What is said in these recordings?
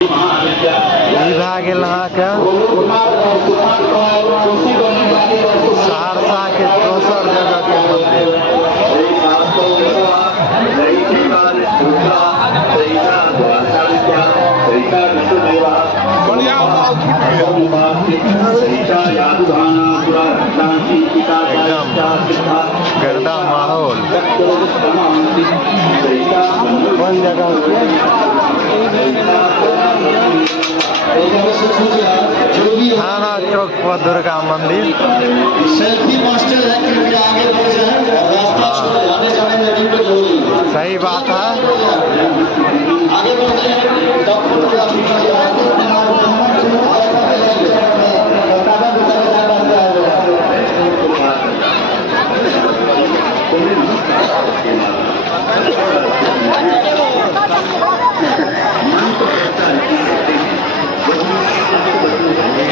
भए गेल अहाँके सहरसा के दोसर जगह के मंदिर। एकदम गर्दा माहौल। कौन जगह थाना चौक पर दुर्गा मंदिर। सेल्फी मास्टर है, कृपया आगे बढ़ जाएं। रास्ता आने जाने में भी जरूरी है। सही बात है। आगे बढ़ जाएं। तब फोटोग्राफी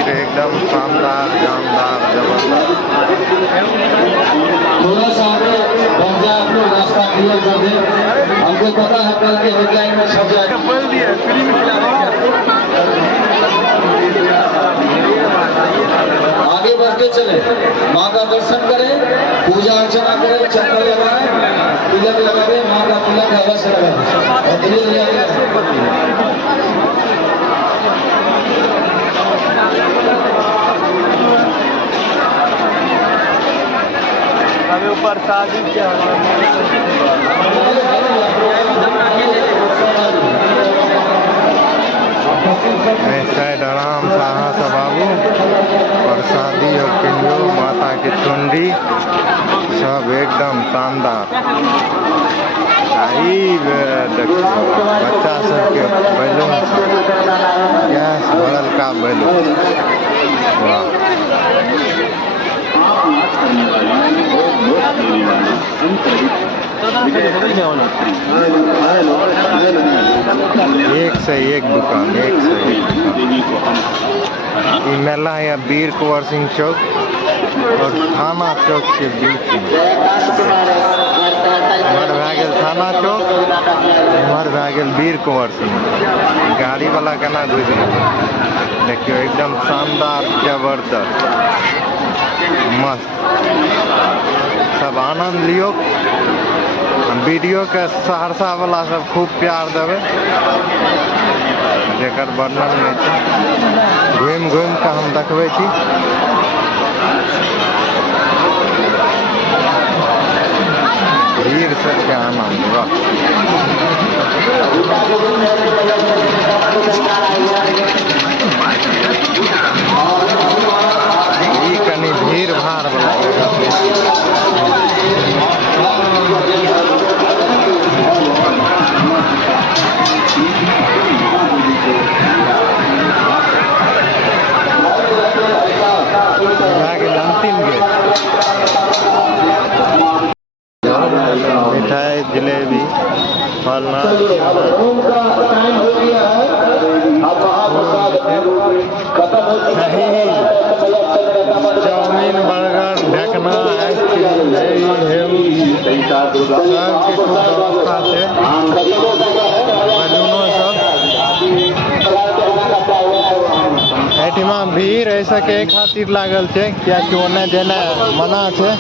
एकदम शानदार, जानदार, जबरदस्त। थोड़ा सा आगे बढ़ जाए, आप लोग रास्ता क्लियर कर दें। हमको पता है कल के हेडलाइन में छप जाएगा। आगे बढ़ के चले, माँ का दर्शन करें, पूजा अर्चना करें, चक्कर लगाएं, तिलक लगावे, माँ का तिलक अवश्य लगाएं। अभी ऊपर शादी क्या साइड आराम से अहाँ सब आबू। प्रसादी और किनियो, माता के चुनरी सब एकदम शानदार। देखियो बच्चा सबके बैलून, गैस भरल का बैलून। वाह, एक से एक दुकान, एक से एक दुकान। ये मेला है वीर कुंवर सिंह चौक और थाना चौक के बीच में। इमहर भए गेल थाना चौक, इमहर भए गेल वीर कुंवर सिंह। गाड़ी वाला केना घुसि गेल देखियो, एकदम शानदार, जबरदस्त, मस्त। सब आनंद लियो। वीडियो के सहरसा वाला सब खूब प्यार देवे, जेकर वर्णन नहीं छै। घूम घूम के हम देखबै छी। भीड़ सबके आनंद। वाह, ई कनी भीड़ भाड़ वाला जगह पे। अंतिम गेट। मिठाई, जलेबी, फलना, चाउमीन, बर्गर, ढेकना, आइसक्रीम, सबके खूब व्यवस्था छै। बैलूनो सब एठिमा भीड़ ऐसा के खातिर लागल छै, कियाकि ओने जेना मना छै,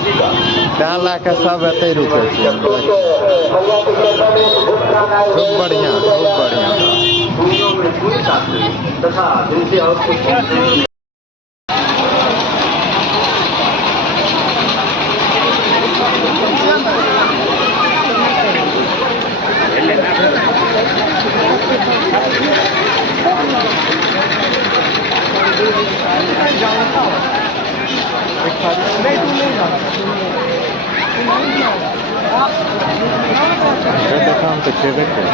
तैं लए के सब एते रुकै छै। खूब बढ़िया, खूब बढ़िया। दुकान तो खेबे करे।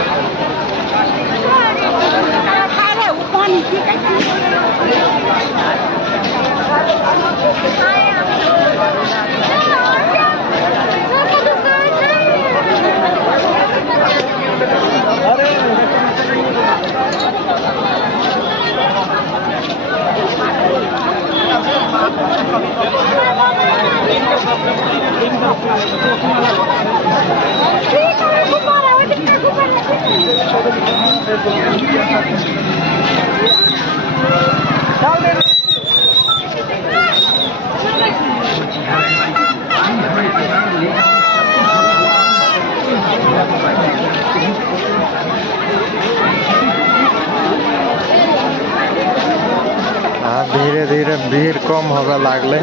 धीरे धीरे भीड़ कम होवे लागले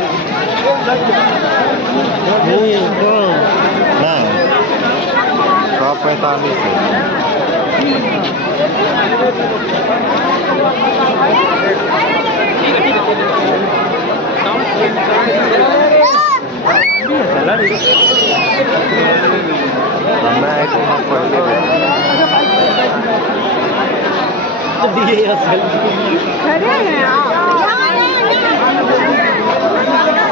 ना 145 मैं एक पहले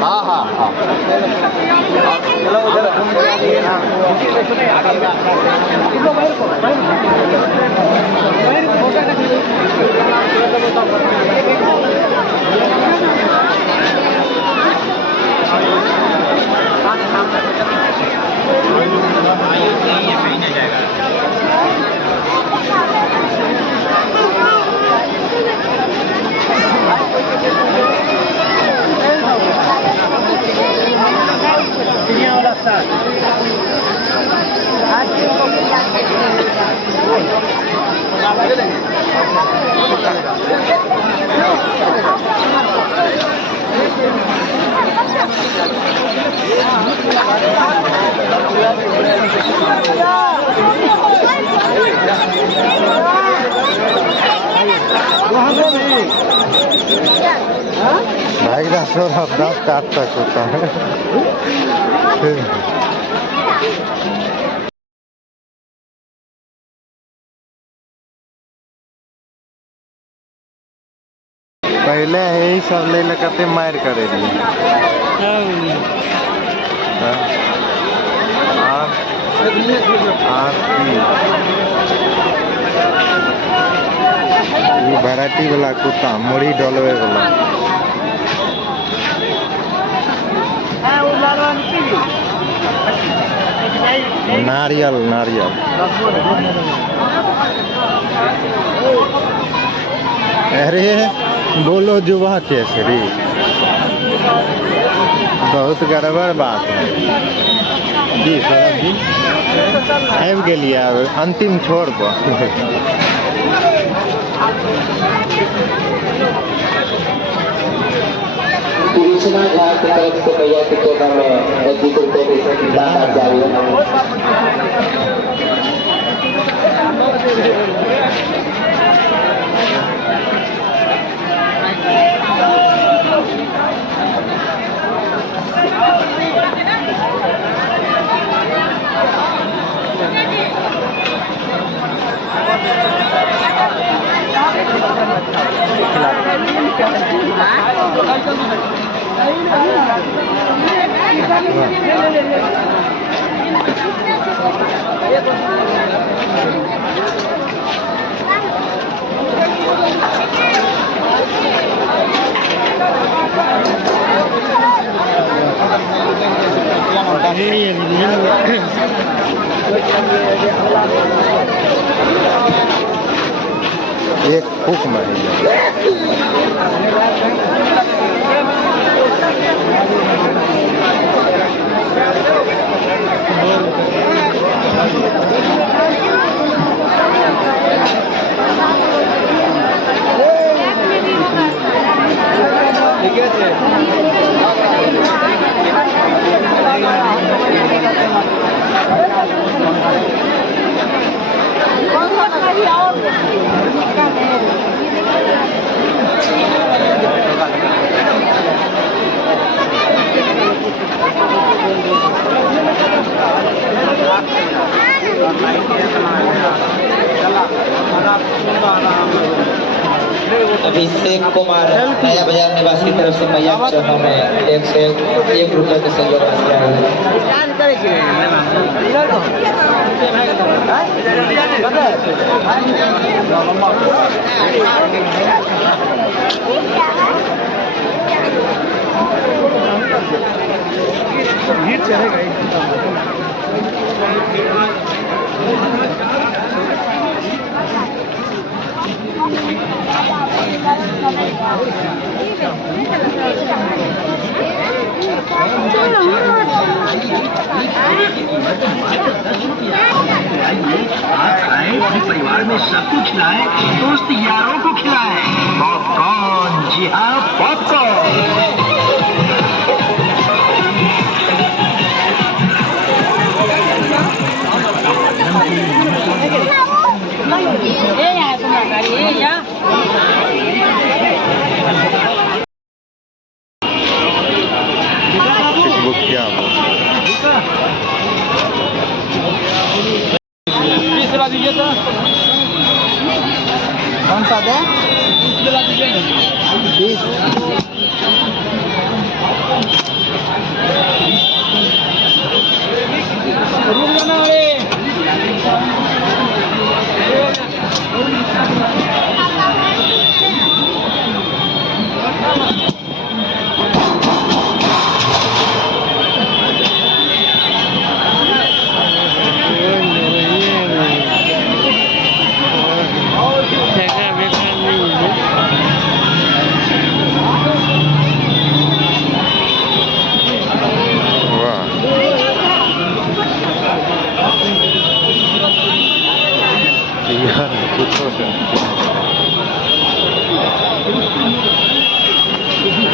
हाँ हाँ हाँ भाई 10 और 10 तक होता है पहले यही सब ले लेकर मार करे लिए वैरायटी वाला कुत्ता मुड़ी डलवे वाला नारियल नारियल अरे बोलो जुबा केसरी बहुत गड़बड़ बात है जी सर जी आबि गेलिए अब अंतिम छोर पर कृष्णा झा की तरफ से भैया की कोटा में 25 रुपए की दाता जारी है एक फूक में अभिषेक कुमार नया बाजार निवासी की तरफ से मैया के चरणों में 101 रुपए के सहयोग राशि आई परिवार में सब कुछ खिलाए, दोस्त यारों को खिलाए, पॉपकॉर्न, जी हाँ सा दे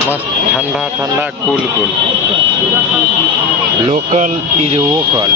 मस्त ठंडा ठंडा cool cool local is vocal